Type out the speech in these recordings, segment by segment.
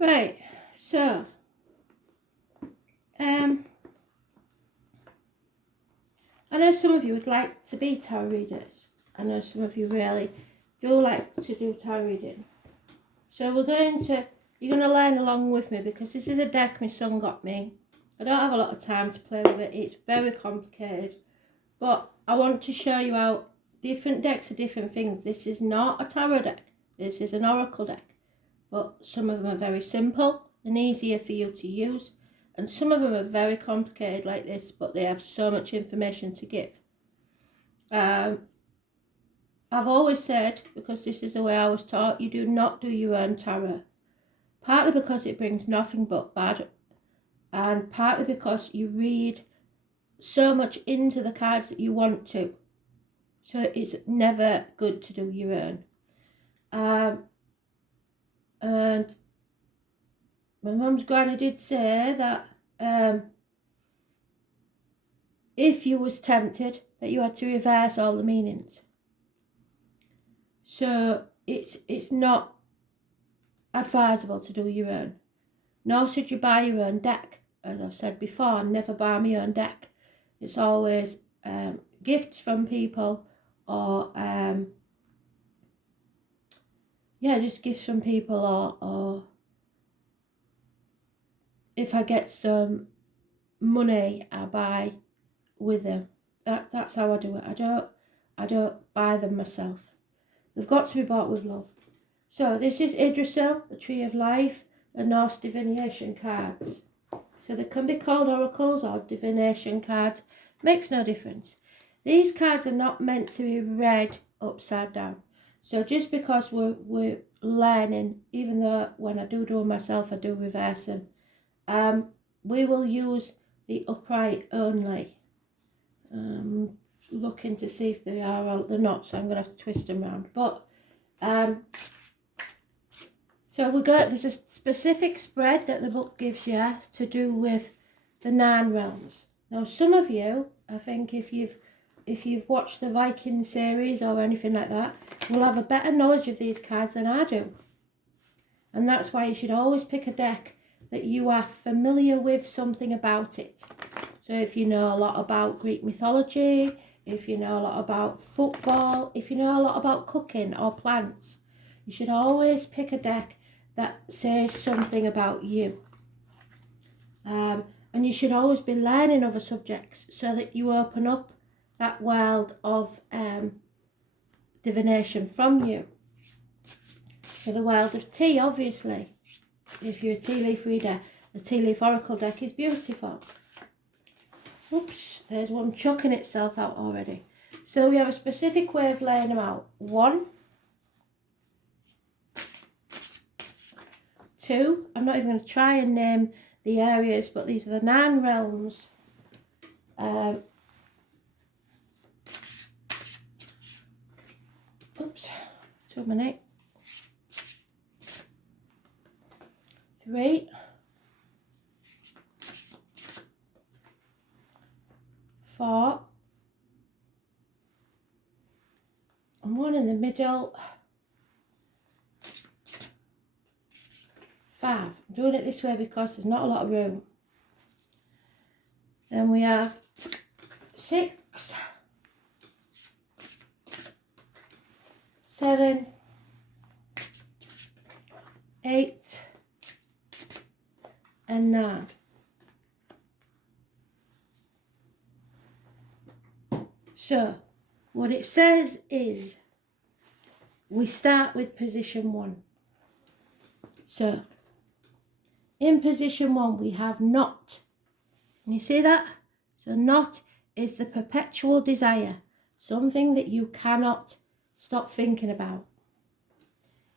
Right, so I know some of you would like to be tarot readers. I know some of you really do like to do tarot reading. So you're going to learn along with me, because this is a deck my son got me. I don't have a lot of time to play with it. It's very complicated. But I want to show you how different decks are different things. This is not a tarot deck. This is an oracle deck. But some of them are very simple and easier for you to use. And some of them are very complicated like this, but they have so much information to give. I've always said, because this is the way I was taught, you do not do your own tarot. Partly because it brings nothing but bad, and partly because you read so much into the cards that you want to. So it's never good to do your own. And my mum's granny did say that if you was tempted, that you had to reverse all the meanings. So it's not advisable to do your own. Nor should you buy your own deck. As I've said before, never buy my own deck. It's always gifts from people, or just gifts from people, or if I get some money, I buy with them. That's how I do it. I don't buy them myself. They've got to be bought with love. So this is Yggdrasil, the Tree of Life, the Norse divination cards. So they can be called oracles or divination cards. Makes no difference. These cards are not meant to be read upside down. So just because we're learning, even though when I do them myself, I do reverse them, we will use the upright only. Looking to see if they are, or they're not, so I'm going to have to twist them around. But so there's a specific spread that the book gives you to do with the 9 realms. Now, some of you, I think if you've watched the Viking series or anything like that, will have a better knowledge of these cards than I do. And that's why you should always pick a deck that you are familiar with something about it. So if you know a lot about Greek mythology, if you know a lot about football, if you know a lot about cooking or plants, you should always pick a deck that says something about you. And you should always be learning other subjects so that you open up that world of divination from you. So the world of tea, obviously. If you're a tea leaf reader, the tea leaf oracle deck is beautiful. Oops, there's one chucking itself out already. So we have a specific way of laying them out. 1, 2, I'm not even going to try and name the areas, but these are the 9 realms. Oops, 2 minutes. 3, 4, and 1 in the middle. 5. I'm doing it this way because there's not a lot of room. Then we have 6, 7, 8, and 9. So what it says is we start with position 1. So in position 1 we have not. Can you see that? So not is the perpetual desire, something that you cannot stop thinking about.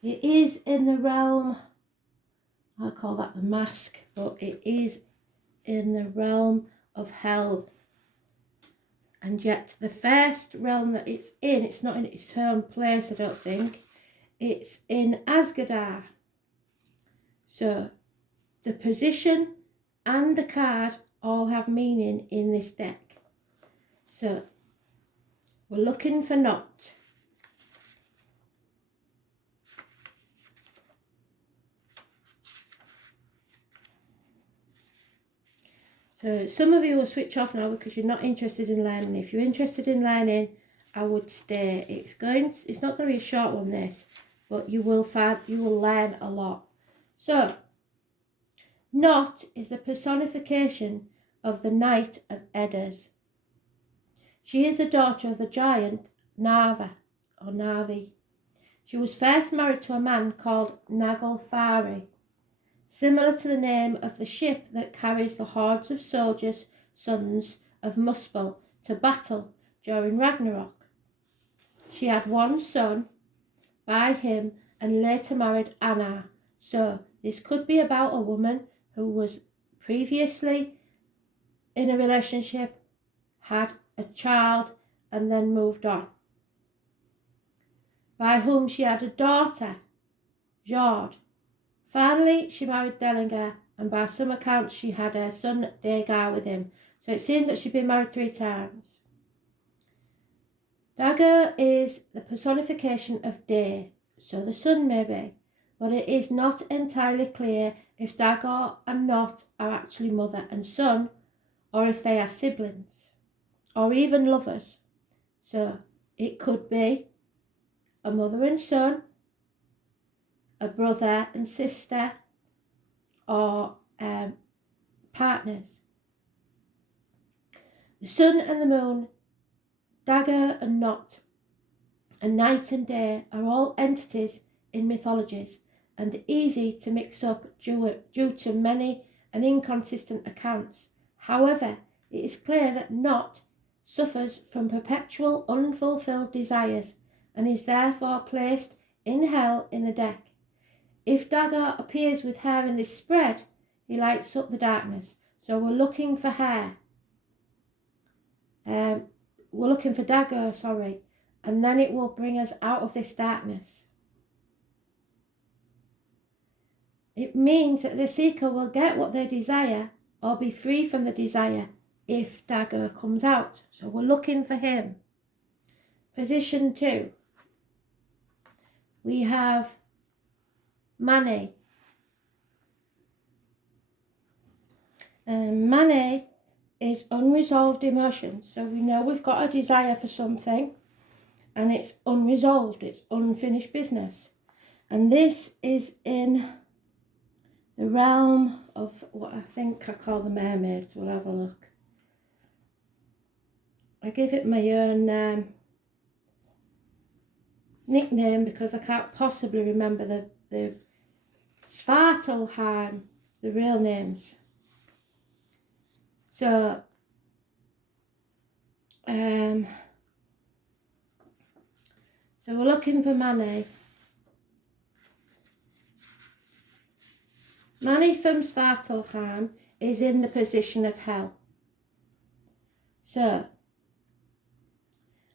It is in the realm, I call that the mask, but it is in the realm of hell. And yet the first realm that it's not in its own place, I don't think. It's in Asgardar. So the position and the card all have meaning in this deck. So we're looking for not. So some of you will switch off now because you're not interested in learning. If you're interested in learning, I would stay. It's not going to be a short one, this, but you will learn a lot. So, Not is the personification of the Knight of Edders. She is the daughter of the giant Narvi. She was first married to a man called Naglfari, similar to the name of the ship that carries the hordes of soldiers, sons of Muspel, to battle during Ragnarok. She had one son by him and later married Anna. So this could be about a woman who was previously in a relationship, had a child, and then moved on, by whom she had a daughter, Jord. Finally, she married Dellinger, and by some accounts she had her son Dagar with him. So it seems that she'd been married 3 times. Dagar is the personification of day, so the sun may be, but it is not entirely clear if Dagar and Not are actually mother and son, or if they are siblings, or even lovers. So it could be a mother and son, a brother and sister, or partners. The sun and the moon, Dagar and Not, and night and day are all entities in mythologies and easy to mix up due to many and inconsistent accounts. However, it is clear that Not suffers from perpetual unfulfilled desires and is therefore placed in hell in the deck. If Dagar appears with her in this spread, he lights up the darkness. So we're looking for her. We're looking for Dagar, and then it will bring us out of this darkness. It means that the seeker will get what they desire or be free from the desire if Dagar comes out. So we're looking for him. Position 2. We have Mani. Mani is unresolved emotions. So we know we've got a desire for something and it's unresolved, it's unfinished business. And this is in the realm of what I think I call the mermaids. We'll have a look. I give it my own nickname because I can't possibly remember the Svartalheim, the real names. So we're looking for Mani. Mani from Svartalheim is in the position of hell. So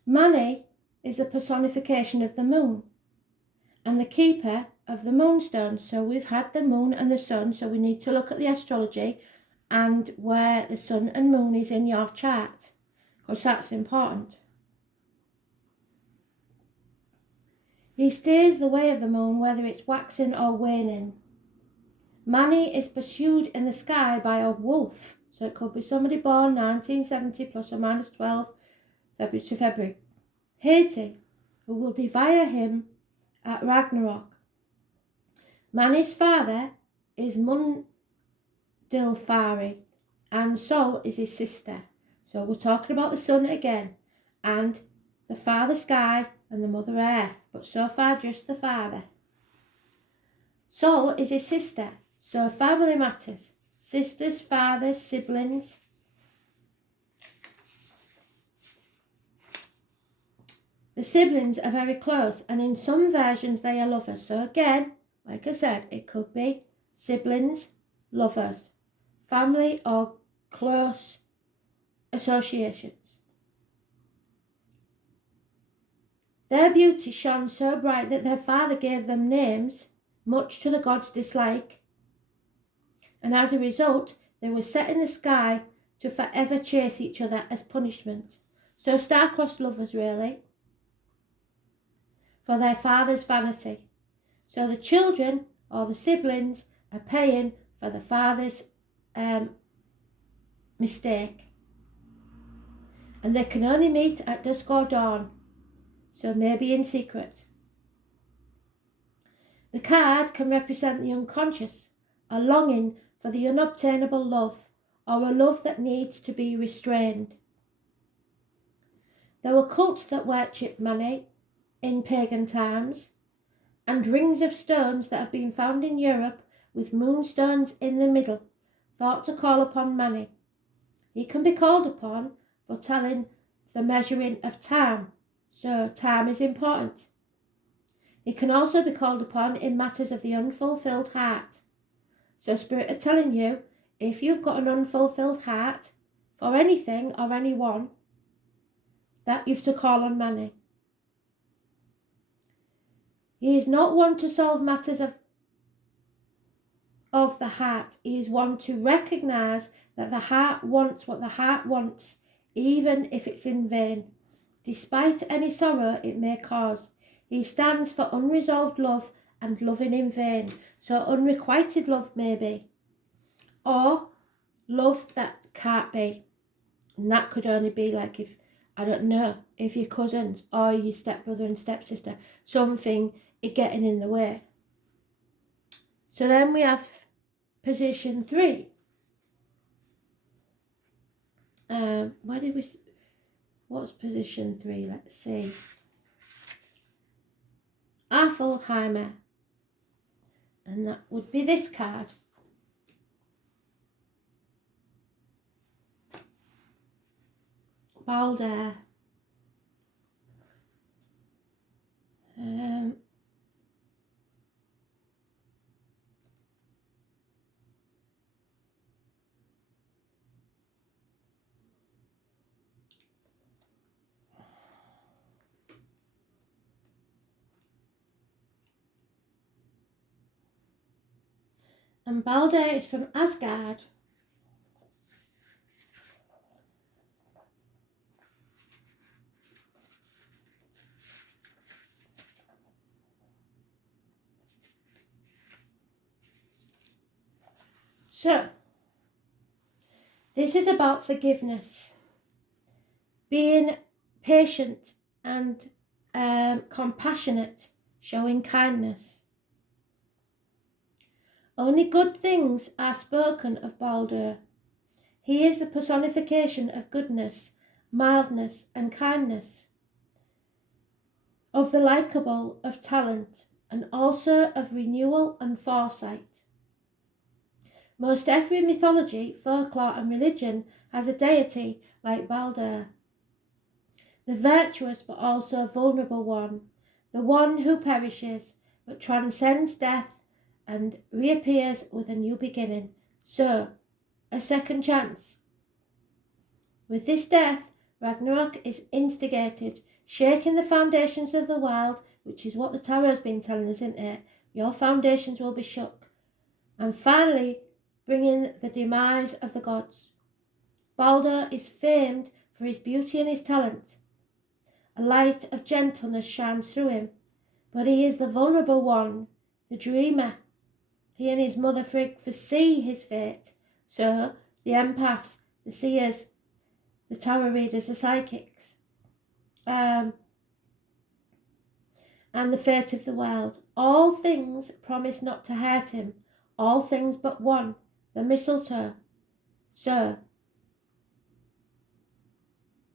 Mani is a personification of the moon and the keeper of the moonstone. So we've had the moon and the sun, so we need to look at the astrology and where the sun and moon is in your chart, because that's important. He steers the way of the moon, whether it's waxing or waning. Mani is pursued in the sky by a wolf, so it could be somebody born 1970 plus or minus 12 February to February. Haiti, who will devour him at Ragnarok. Mani's father is Mundilfari, and Sol is his sister. So we're talking about the sun again, and the father sky and the mother earth, but so far just the father. Sol is his sister, so family matters. Sisters, fathers, siblings. The siblings are very close, and in some versions they are lovers. So again, like I said, it could be siblings, lovers, family or close associations. Their beauty shone so bright that their father gave them names, much to the gods' dislike, and as a result, they were set in the sky to forever chase each other as punishment. So star-crossed lovers, really, for their father's vanity. So the children or the siblings are paying for the father's mistake. And they can only meet at dusk or dawn, so maybe in secret. The card can represent the unconscious, a longing for the unobtainable love, or a love that needs to be restrained. There were cults that worshipped money in pagan times, and rings of stones that have been found in Europe with moonstones in the middle, thought to call upon Mani. He can be called upon for telling the measuring of time, so time is important. He can also be called upon in matters of the unfulfilled heart. So Spirit are telling you, if you've got an unfulfilled heart for anything or anyone, that you've to call on Mani. He is not one to solve matters of the heart. He is one to recognise that the heart wants what the heart wants, even if it's in vain, despite any sorrow it may cause. He stands for unresolved love and loving in vain. So unrequited love maybe, or love that can't be. And that could only be like if, I don't know, if your cousins or your stepbrother and stepsister, something is getting in the way. So then we have position 3. What's position 3? Let's see. Athelheimer. And that would be this card. Balder. And Balder is from Asgard. So, this is about forgiveness, being patient and compassionate, showing kindness. Only good things are spoken of Balder. He is the personification of goodness, mildness and kindness, of the likeable, of talent, and also of renewal and foresight. Most every mythology, folklore and religion has a deity like Balder, the virtuous but also vulnerable one, the one who perishes but transcends death and reappears with a new beginning. So, a second chance. With this death, Ragnarok is instigated, shaking the foundations of the world, which is what the tarot has been telling us, isn't it? Your foundations will be shook. And finally, bringing the demise of the gods. Balder is famed for his beauty and his talent. A light of gentleness shines through him, but he is the vulnerable one, the dreamer. He and his mother Frigg foresee his fate. So, the empaths, the seers, the tarot readers, the psychics, and the fate of the world. All things promise not to hurt him, all things but one, the mistletoe. So,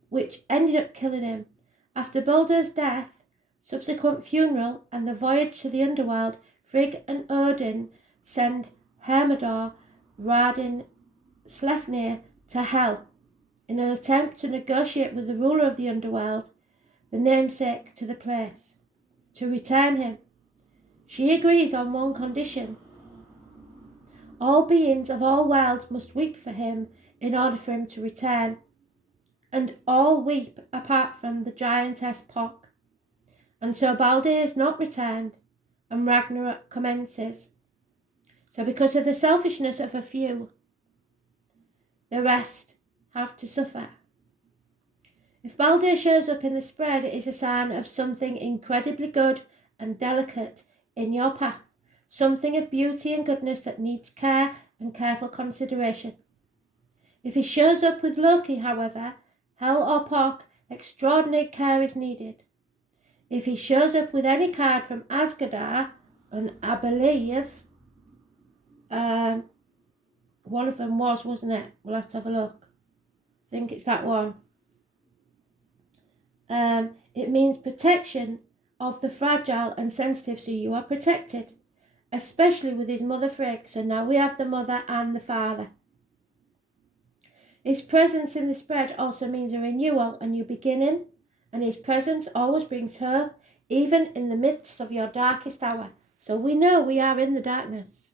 which ended up killing him. After Balder's death, subsequent funeral, and the voyage to the underworld, Frigg and Odin send Hermodr, Radin, Sleipnir to Hel in an attempt to negotiate with the ruler of the underworld, the namesake to the place, to return him. She agrees on one condition. All beings of all worlds must weep for him in order for him to return, and all weep apart from the giantess Pok. And so Balder is not returned, and Ragnarok commences. So because of the selfishness of a few, the rest have to suffer. If Balder shows up in the spread, it is a sign of something incredibly good and delicate in your path, something of beauty and goodness that needs care and careful consideration. If he shows up with Loki, however, Hel or Pork, extraordinary care is needed. If he shows up with any card from Asgardar, and I believe one of them wasn't it? We'll have to have a look. I think it's that one. It means protection of the fragile and sensitive, so you are protected, especially with his mother Frigg. So now we have the mother and the father. His presence in the spread also means a renewal, a new beginning, and his presence always brings hope, even in the midst of your darkest hour. So we know we are in the darkness.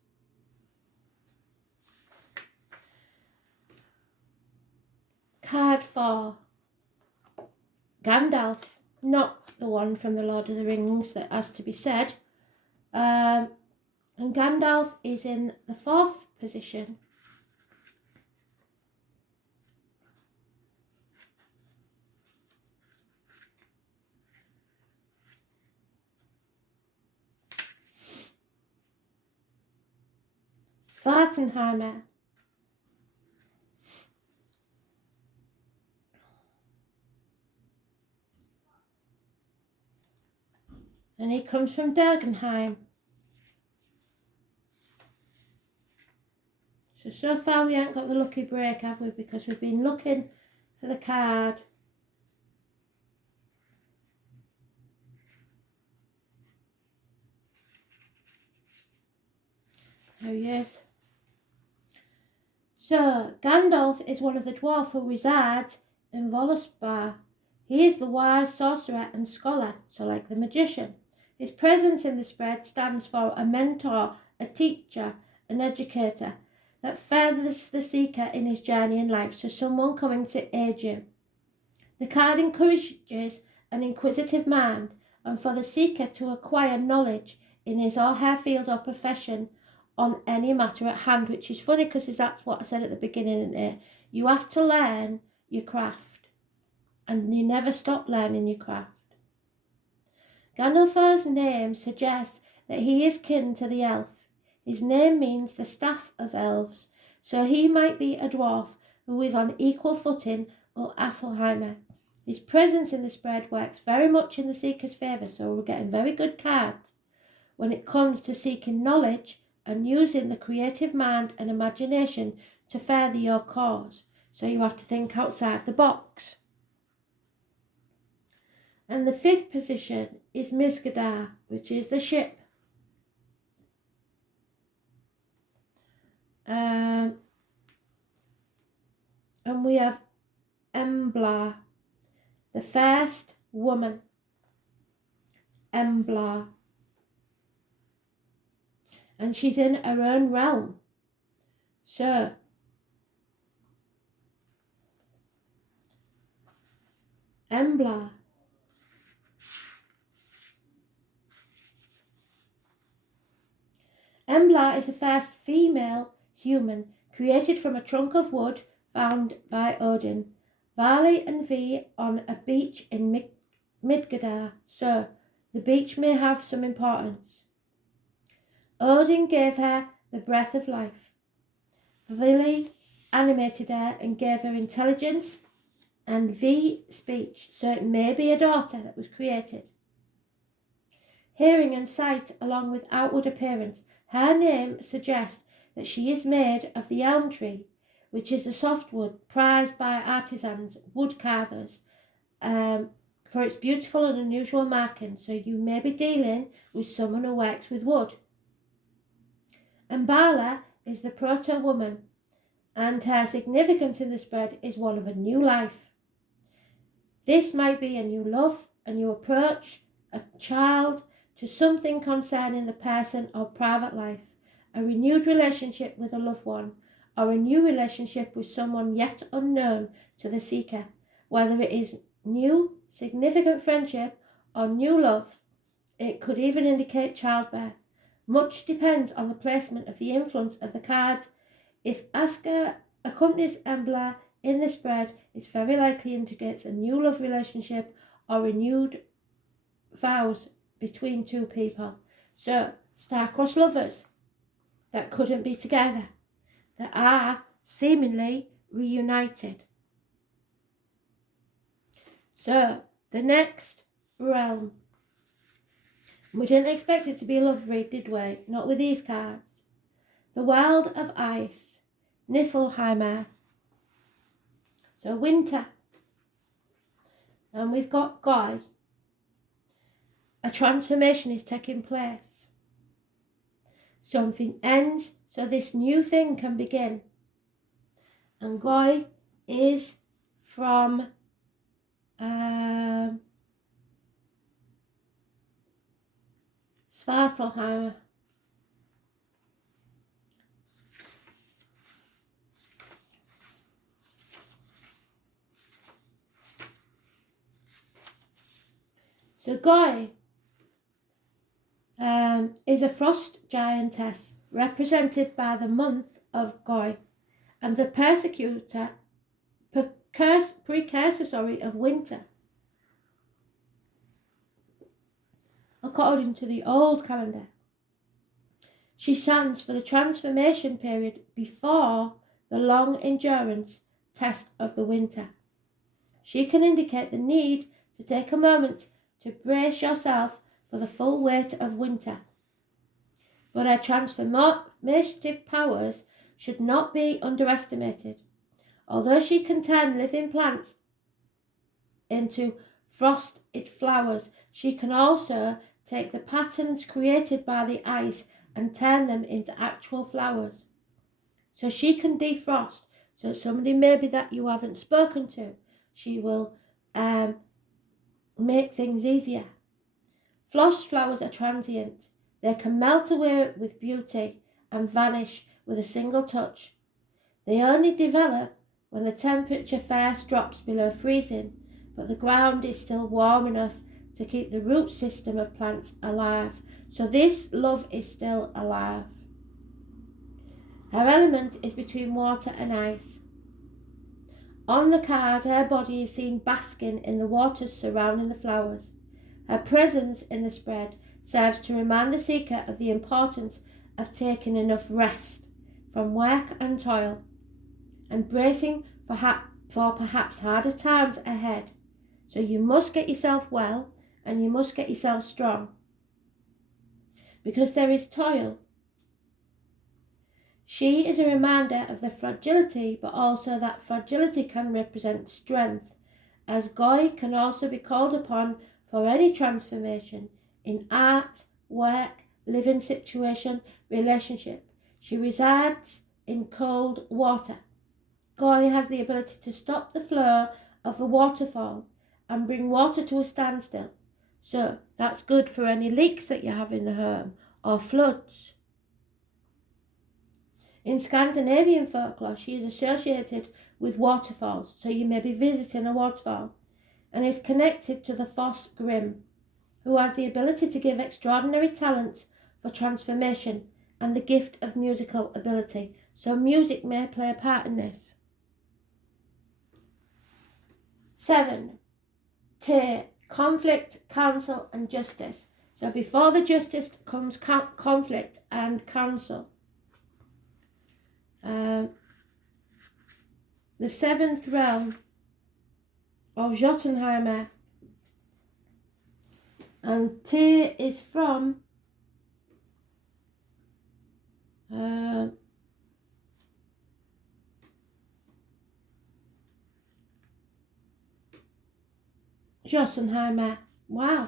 Card 4. Gandalf, not the one from the Lord of the Rings that has to be said. And Gandalf is in the 4th position. Svartenheimer. And he comes from Dergenheim. So far we haven't got the lucky break, have we? Because we've been looking for the card. There he is. So, Gandalf is one of the dwarf who resides in Völuspar. He is the wise sorcerer and scholar, so like the magician. His presence in the spread stands for a mentor, a teacher, an educator that furthers the seeker in his journey in life, so someone coming to aid you. The card encourages an inquisitive mind and for the seeker to acquire knowledge in his or her field or profession on any matter at hand, which is funny because that's what I said at the beginning. You have to learn your craft and you never stop learning your craft. Gandalf's name suggests that he is kin to the elf. His name means the staff of elves, so he might be a dwarf who is on equal footing with Afelheimer. His presence in the spread works very much in the seeker's favour, so we're getting very good cards when it comes to seeking knowledge and using the creative mind and imagination to further your cause. So you have to think outside the box. And the 5th position is Misgadar, which is the ship. And we have Embla, the first woman. Embla. And she's in her own realm. So, Embla. Embla is the first female human created from a trunk of wood found by Odin, Vali and V on a beach in Midgard, so the beach may have some importance. Odin gave her the breath of life. Vili animated her and gave her intelligence, and V speech, so it may be a daughter that was created. Hearing and sight along with outward appearance, her name suggests that she is made of the elm tree, which is a softwood prized by artisans, wood carvers, for its beautiful and unusual markings, so you may be dealing with someone who works with wood. And Bala is the proto-woman, and her significance in the spread is one of a new life. This might be a new love, a new approach, a child, to something concerning the person or private life, a renewed relationship with a loved one, or a new relationship with someone yet unknown to the seeker, whether it is new, significant friendship or new love. It could even indicate childbirth. Much depends on the placement of the influence of the cards. If Asker accompanies Embla in the spread, it very likely indicates a new love relationship or renewed vows between two people. So, star-crossed lovers that couldn't be together, that are seemingly reunited. So, the next realm. We didn't expect it to be a love read, did we? Not with these cards. The World of Ice, Niflheimer. So, winter. And we've got Guy. A transformation is taking place. Something ends so this new thing can begin. And Guy is from Svartalheimer. So Guy is a frost giantess represented by the month of Guy and the precursor of winter. According to the old calendar, she stands for the transformation period before the long endurance test of the winter. She can indicate the need to take a moment to brace yourself for the full weight of winter. But her transformative powers should not be underestimated. Although she can turn living plants into frosted flowers, she can also take the patterns created by the ice and turn them into actual flowers. So she can defrost. So somebody maybe that you haven't spoken to, she will make things easier. Frost flowers are transient. They can melt away with beauty and vanish with a single touch. They only develop when the temperature first drops below freezing, but the ground is still warm enough to keep the root system of plants alive. So this love is still alive. Her element is between water and ice. On the card, her body is seen basking in the waters surrounding the flowers. Her presence in the spread serves to remind the seeker of the importance of taking enough rest from work and toil and bracing for perhaps harder times ahead. So you must get yourself well and you must get yourself strong. Because there is toil. She is a reminder of the fragility, but also that fragility can represent strength, as Guy can also be called upon for any transformation in art, work, living situation, relationship. She resides in cold water. Guy has the ability to stop the flow of the waterfall and bring water to a standstill. So that's good for any leaks that you have in the home or floods. In Scandinavian folklore, she is associated with waterfalls, so you may be visiting a waterfall, and is connected to the Foss Grimm, who has the ability to give extraordinary talents for transformation and the gift of musical ability. So music may play a part in this. 7. Conflict, counsel and justice. So before the justice comes conflict and counsel. The 7th realm of Jotunheimer, and Tyr is from Jotunheimer. Wow,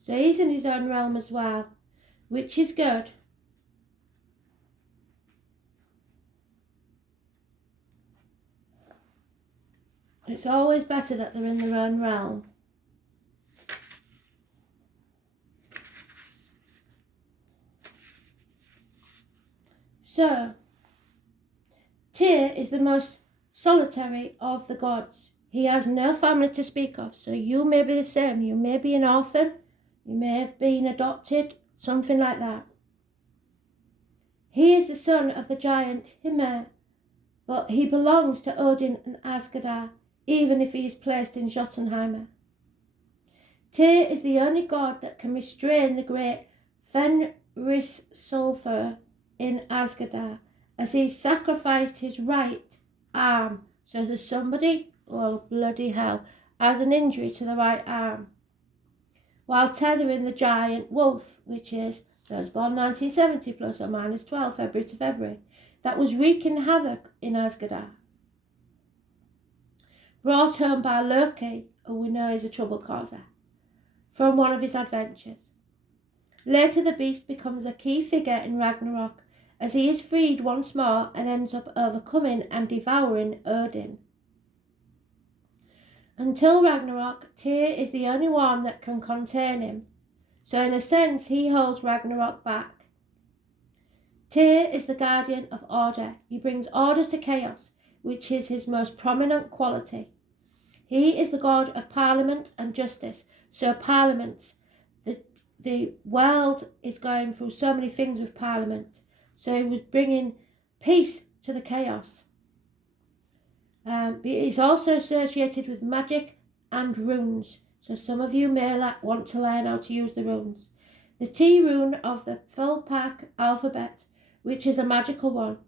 so he's in his own realm as well, which is good. It's always better that they're in their own realm. So, Tyr is the most solitary of the gods. He has no family to speak of, so you may be the same. You may be an orphan, you may have been adopted, something like that. He is the son of the giant Hymir, but he belongs to Odin and Asgard, even if he is placed in Jotunheimer. Tyr is the only god that can restrain the great Fenris sulfur in Asgard, as he sacrificed his right arm. So there's somebody, oh bloody hell, has an injury to the right arm while tethering the giant wolf, which is those born 1970 plus or minus 12 February to February, that was wreaking havoc in Asgard. Brought home by Loki, who we know is a trouble causer, from one of his adventures. Later the beast becomes a key figure in Ragnarok as he is freed once more and ends up overcoming and devouring Odin. Until Ragnarok, Tyr is the only one that can contain him, so in a sense he holds Ragnarok back. Tyr is the guardian of order. He brings order to chaos, which is his most prominent quality. He is the god of parliament and justice, so parliaments, the world is going through so many things with parliament, so he was bringing peace to the chaos. It's also associated with magic and runes, so some of you may want to learn how to use the runes. The T rune of the Fulpak alphabet, which is a magical one.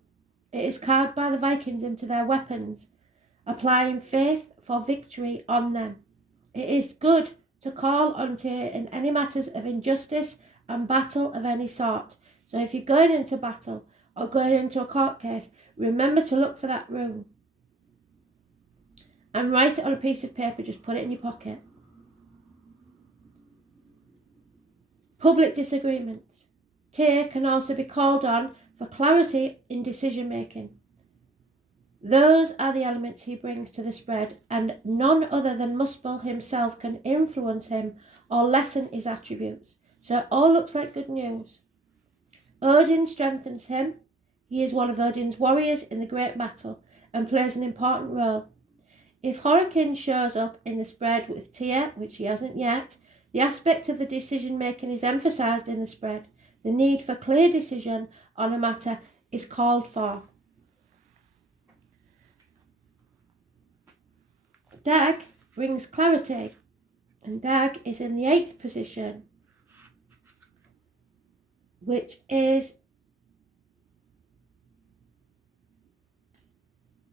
It is carved by the Vikings into their weapons, applying faith for victory on them. It is good to call on Tyr in any matters of injustice and battle of any sort. So if you're going into battle or going into a court case, remember to look for that rune. And write it on a piece of paper, just put it in your pocket. Public disagreements. Tyr can also be called on for clarity in decision making. Those are the elements he brings to the spread, and none other than Muspel himself can influence him or lessen his attributes. So it all looks like good news. Odin strengthens him. He is one of Odin's warriors in the great battle and plays an important role. If Horikin shows up in the spread with Tyr, which he hasn't yet, the aspect of the decision making is emphasised in the spread. The need for clear decision on a matter is called for. Dag brings clarity, and Dag is in the 8th position, which is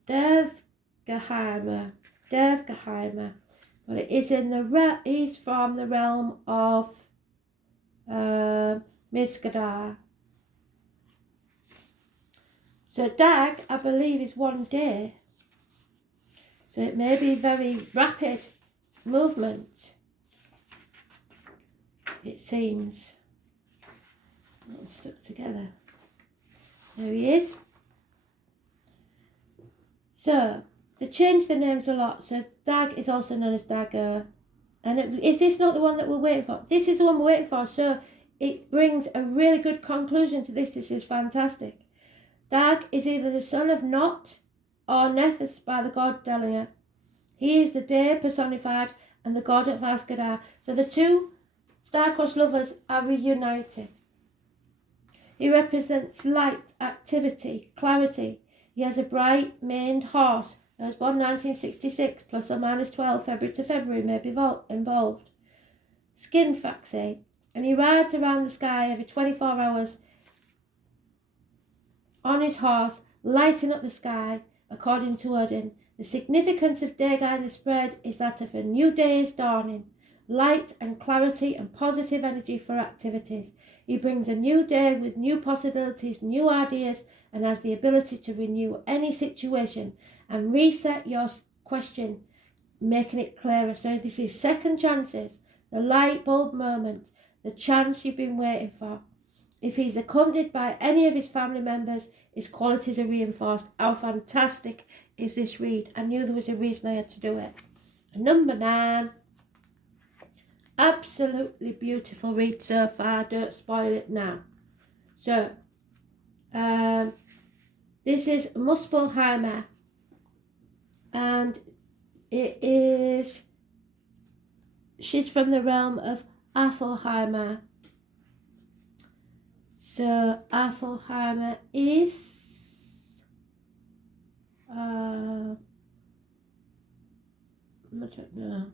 Derfgeheimer, but it is in the he's from the realm of Midgardar. So Dag, I believe, is one day. So it may be very rapid movement, it seems. All stuck together. There he is. So, they changed the names a lot. So Dag is also known as Dagger. And is this not the one that we're waiting for? This is the one we're waiting for. So it brings a really good conclusion to this. This is fantastic. Dag is either the son of Not or Nethys by the god Delia. He is the day personified and the god of Asgard. So the two star-crossed lovers are reunited. He represents light, activity, clarity. He has a bright maned horse that was born 1966 plus or minus 12 February to February may be involved. Skin faxy, and he rides around the sky every 24 hours on his horse, lighting up the sky, according to Odin. The significance of Daga in the spread is that of a new day is dawning, light and clarity and positive energy for activities. He brings a new day with new possibilities, new ideas, and has the ability to renew any situation and reset your question, making it clearer. So this is second chances, the light bulb moment, the chance you've been waiting for. If he's accompanied by any of his family members, his qualities are reinforced. How fantastic is this read? I knew there was a reason I had to do it. Number 9. Absolutely beautiful read so far. Don't spoil it now. So, this is Muspelheimer. And it is... She's from the realm of Afelheimer. So Afelheimer is I don't know.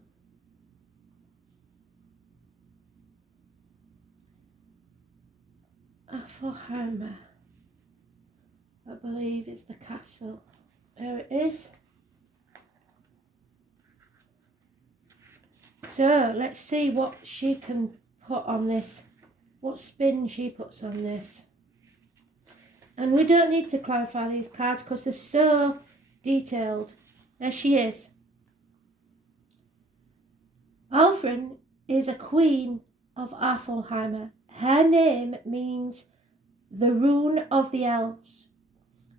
Afelheimer, I believe it's the castle. There it is. So let's see what she can put on this, what spin she puts on this. And we don't need to clarify these cards because they're so detailed. There she is. Alfrin is a queen of Arfelheimer. Her name means the rune of the elves,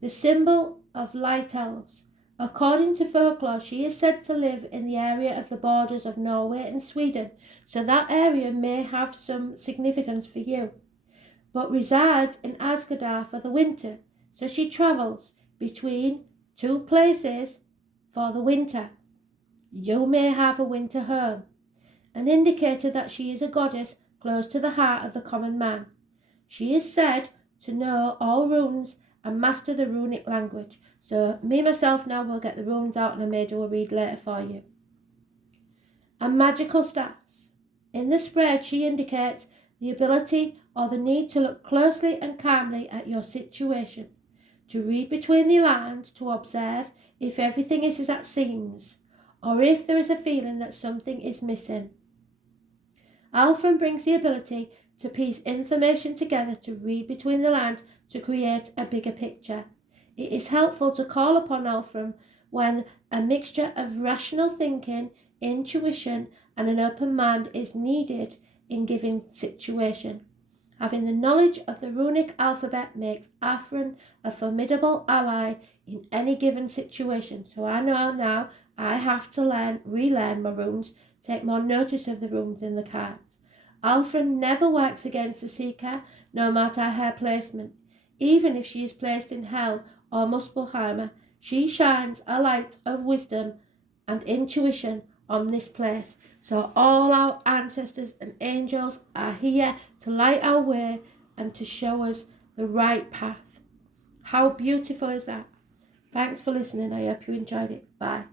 the symbol of light elves. According to folklore, she is said to live in the area of the borders of Norway and Sweden, so that area may have some significance for you, but resides in Asgardar for the winter, so she travels between two places for the winter. You may have a winter home, an indicator that she is a goddess close to the heart of the common man. She is said to know all runes and master the runic language. So me myself now will get the runes out and I may do a read later for you. And magical staffs. In the spread she indicates the ability or the need to look closely and calmly at your situation, to read between the lines, to observe if everything is as it seems, or if there is a feeling that something is missing. Alfred brings the ability to piece information together, to read between the lines, to create a bigger picture. It is helpful to call upon Alfred when a mixture of rational thinking, intuition, and an open mind is needed in given situation. Having the knowledge of the runic alphabet makes Alfred a formidable ally in any given situation. So I know now I have to relearn my runes, take more notice of the runes in the cards. Alfred never works against the seeker, no matter her placement. Even if she is placed in hell or Muspelheimer, she shines a light of wisdom and intuition on this place. So all our ancestors and angels are here to light our way and to show us the right path. How beautiful is that? Thanks for listening. I hope you enjoyed it. Bye.